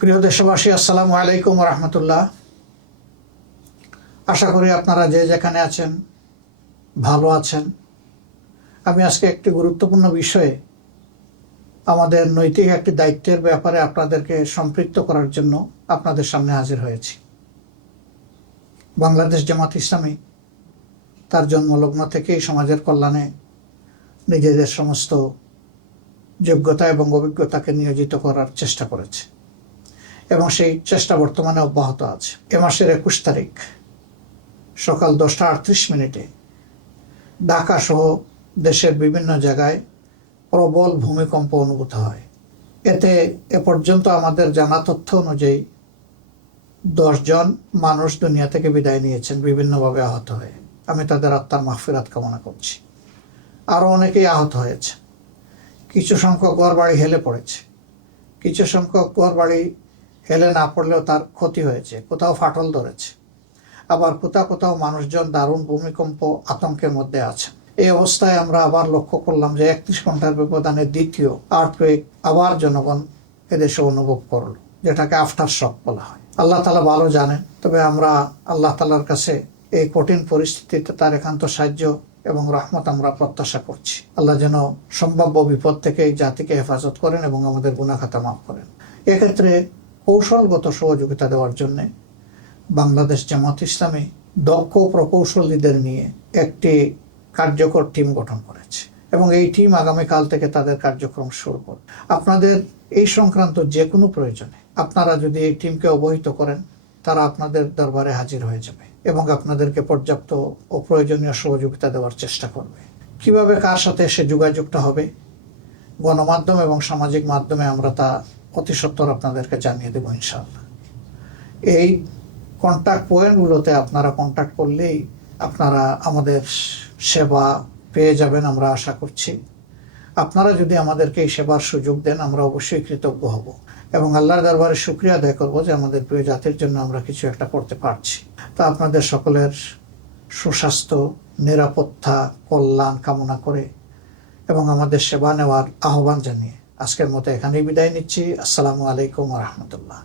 প্রিয় দেশবাসী, আসসালামু আলাইকুম রহমতুল্লাহ। আশা করি আপনারা যে যেখানে আছেন ভালো আছেন। আমি আজকে একটি গুরুত্বপূর্ণ বিষয়ে আমাদের নৈতিক একটি দায়িত্বের ব্যাপারে আপনাদেরকে সম্পৃক্ত করার জন্য আপনাদের সামনে হাজির হয়েছি। বাংলাদেশ জামাত ইসলামী তার জন্মলগ্ন থেকেই সমাজের কল্যাণে নিজেদের সমস্ত যোগ্যতা এবং অভিজ্ঞতাকে নিয়োজিত করার চেষ্টা করেছে এবং সেই চেষ্টা বর্তমানে অব্যাহত আছে। এ মাসের 21 তারিখ সকাল 10:38 ঢাকা সহ দেশের বিভিন্ন জায়গায় প্রবল ভূমিকম্প অনুভূত হয়। এতে এ পর্যন্ত আমাদের জানা তথ্য অনুযায়ী 10 জন মানুষ দুনিয়া থেকে বিদায় নিয়েছেন বিভিন্নভাবে আহত হয়ে। আমি তাদের আত্মার মাগফিরাত কামনা করছি। আরও অনেকেই আহত হয়েছে। কিছু সংখ্যক ঘরবাড়ি হেলে পড়েছে, কিছু সংখ্যক ঘরবাড়ি হেলে না পড়লেও তার ক্ষতি হয়েছে, কোথাও ফাটল ধরেছে, আবার কোথাও মানুষজন দারুণ ভূমিকম্প আতঙ্কের মধ্যে আছে। এই অবস্থায় আমরা আবার লক্ষ্য করলাম যে 31 ঘন্টার ব্যবধানে দ্বিতীয় আর্থকুয়েক আবার জনগণ এদেশে অনুভব করলো, যেটাকে আফটার শক বলা হয়। আল্লাহ তাআলা ভালো জানেন, তবে আমরা আল্লাহ তাআলার কাছে এই কঠিন পরিস্থিতিতে তার একান্ত সাহায্য এবং রহমত আমরা প্রত্যাশা করছি। আল্লাহ যেন সম্ভাব্য বিপদ থেকে এই জাতিকে হেফাজত করেন এবং আমাদের গুনাহ খাতা মাফ করেন। এক্ষেত্রে কৌশলগত সহযোগিতা দেওয়ার জন্য বাংলাদেশ জামাত ইসলামী দক্ষ প্রকৌশলীদের নিয়ে একটি কার্যকর টিম গঠন করেছে এবং এই টিম আগামীকাল থেকে তাদের কার্যক্রম শুরু করবে। আপনাদের এই সংক্রান্ত যে কোনো প্রয়োজনে আপনারা যদি এই টিমকে অবহিত করেন, তারা আপনাদের দরবারে হাজির হয়ে যাবে এবং আপনাদেরকে পর্যাপ্ত ও প্রয়োজনীয় সহযোগিতা দেওয়ার চেষ্টা করবে। কিভাবে কার সাথে এসে যোগাযোগটা হবে, গণমাধ্যম এবং সামাজিক মাধ্যমে আমরা তা অতি সত্বর আপনাদেরকে জানিয়ে দেবো ইনশাআল্লাহ। এই কন্ট্যাক্ট পয়েন্টগুলোতে আপনারা কন্ট্যাক্ট করলেই আপনারা আমাদের সেবা পেয়ে যাবেন, আমরা আশা করছি। আপনারা যদি আমাদেরকে এই সেবার সুযোগ দেন, আমরা অবশ্যই কৃতজ্ঞ হব এবং আল্লাহর দরবারে শুকরিয়া আদায় করবো যে আমাদের প্রিয় জাতির জন্য আমরা কিছু একটা করতে পারছি। তা আপনাদের সকলের সুস্বাস্থ্য, নিরাপত্তা, কল্যাণ কামনা করে এবং আমাদের সেবা নেওয়ার আহ্বান জানিয়ে আজকের মতো এখানেই বিদায় নিচ্ছি। আসসালামু আলাইকুম রহমতুল্লাহ।